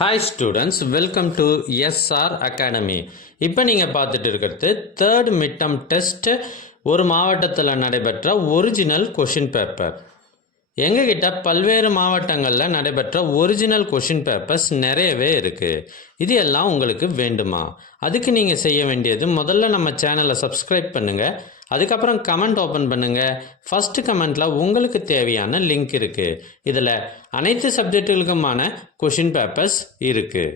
Hi students, welcome to SR academy. இப்போ நீங்கள் பார்த்துட்டு இருக்கிறது தேர்ட் மிட் டர்ம் டெஸ்ட் ஒரு மாவட்டத்தில் நடைபெற்ற ஒரிஜினல் கொஷின் பேப்பர். எங்ககிட்ட பல்வேறு மாவட்டங்களில் நடைபெற்ற ஒரிஜினல் கொஷின் பேப்பர்ஸ் நிறையவே இருக்குது. இது எல்லாம் உங்களுக்கு வேண்டுமா? அதுக்கு நீங்கள் செய்ய வேண்டியது, முதல்ல நம்ம சேனலை சப்ஸ்கிரைப் பண்ணுங்கள். அதுக்கப்புறம் கமெண்ட் ஓப்பன் பண்ணுங்கள். ஃபஸ்ட்டு கமெண்ட்டில் உங்களுக்கு தேவையான லிங்க் இருக்குது. இதில் அனைத்து சப்ஜெக்டுகளுக்குமான கொஷின் பேப்பர்ஸ் இருக்குது.